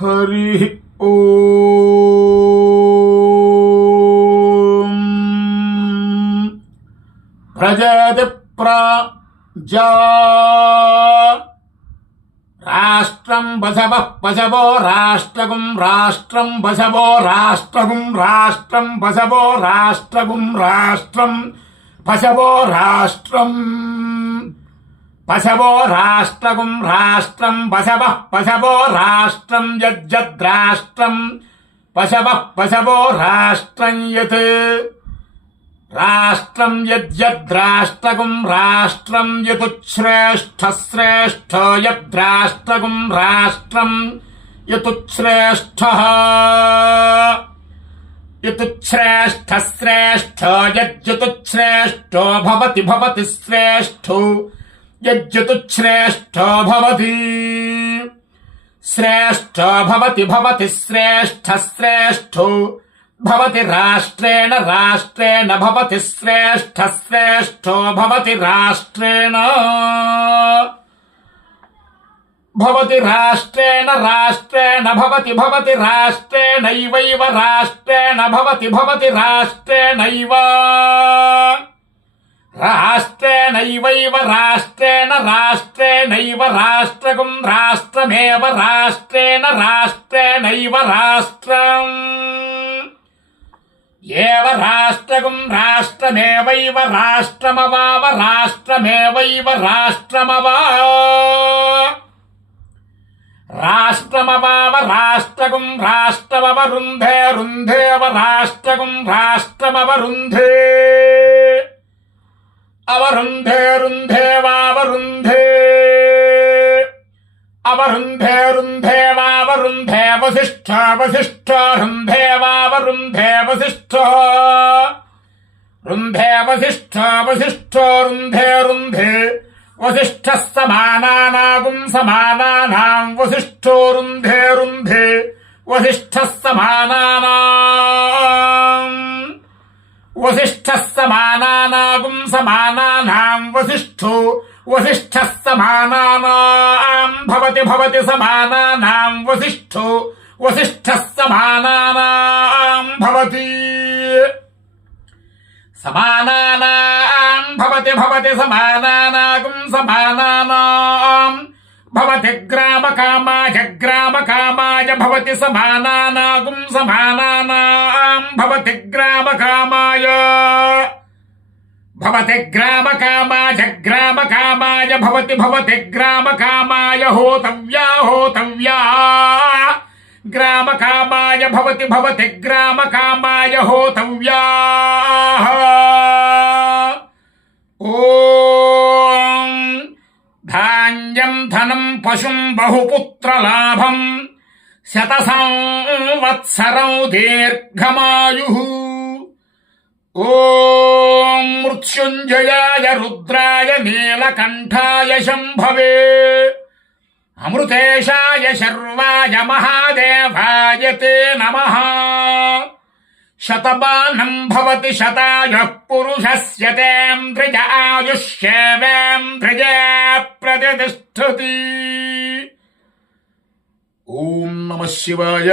హరి ఓం. ప్రజాతి ప్రజా రాష్ట్రం బసవః పశవో రాష్ట్రగుం రాష్ట్రం బసవో రాష్ట్రగుం రాష్ట్రం బసవో రాష్ట్రగుం రాష్ట్రం పశవో రాష్ట్రం పశవో రాష్ట్రగుం రాష్ట్రం బసవః పశవో రాష్ట్రం యజ్జద్రాష్ట్రం పశవః పశవో రాష్ట్రం యత్ రాష్ట్రం యజ్జద్రాష్ట్రగుం రాష్ట్రం యతుశ్రేష్ఠశ్రేష్ఠో యద్రాష్ట్రగుం రాష్ట్రం యతుశ్రేష్ఠః యతుశ్రేష్ఠశ్రేష్ఠో యజ్జతుశ్రేష్ఠో భవతి భవతి శ్రేష్ఠో యజ్జతుశ్రేష్ఠో భవతి శ్రేష్ఠో భవతి భవతి శ్రేష్ఠశ్రేష్ఠో భవతి రాష్ట్రేణ రాష్ట్రేణ భవతి శ్రేష్ఠశ్రేష్ఠో భవతి రాష్ట్రేణ భవతి రాష్ట్రేణ రాష్ట్రేణ భవతి భవతి రాష్ట్రేణైవైవ రాష్ట్రేణ భవతి భవతి రాష్ట్రేణైవ రాష్ట్రేణైవైవ రాష్ట్రేణ రాష్ట్రేణైవ రాష్ట్రగుం రాష్ట్రమేవ రాష్ట్రేణ రాష్ట్రేణైవ రాష్ట్రం ఏవ రాష్ట్రగుం రాష్ట్రమేవైవ రాష్ట్రమవావ రాష్ట్రమేవైవ రాష్ట్రమవా రాష్ట్రమవావ రాష్ట్రగుం రాష్ట్రమవ రుంధే రుంధేవ రాష్ట్రగుం రాష్ట్రమవరుంధే అవరుంధే రుంధేవావరుంధే అవరుంధే రుంధేవావరుంధే వసిష్ఠ వసిష్ఠ రుంధేవావరుంధే వసిష్ఠ రుంధే వసిష్ఠ వసిష్ఠ రుంధే రుంధే వసిష్ఠః సమానానాగుం సమానానాం వసిష్ఠో రుంధే రుంధే వసిష్ఠః సమానానాం వసిష్ఠః సమానానాగుం సమానానాం వసిష్ఠో వసిష్ఠః సమానానాం భవతి భవతి సమానానాం వసిష్ఠో వసిష్ఠః సమానానాం భవతి సమానానాం భవతి భవతి సమానానాగుం సమానానాం భవతి గ్రామకామాయ గ్రామకామాయ భవతి సమానానాగుం సమానానాం భవతి గ్రామకామాయ భవతి గ్రామకామాయ గ్రామకామాయ భవతి భవతి గ్రామకామాయ హోతవ్యా హోతవ్యా గ్రామకామాయ భవతి భవతి గ్రామకామాయ హోతవ్యా ఓం ధాన్యం ధనం పశుం బహుపుత్రలాభం శతసంవత్సరం దీర్ఘమాయుః ఓం మృత్యుంజయాయ రుద్రాయ నీలకంఠాయ శంభవే అమృతేశాయ శర్వాయ మహాదేవాయ తే నమః శతమానం భవతి శతాయుః పురుషస్య తేంద్రియ ఆయుష్యేవేంద్రియే ప్రతిష్ఠతి. ఓం నమః శివాయ.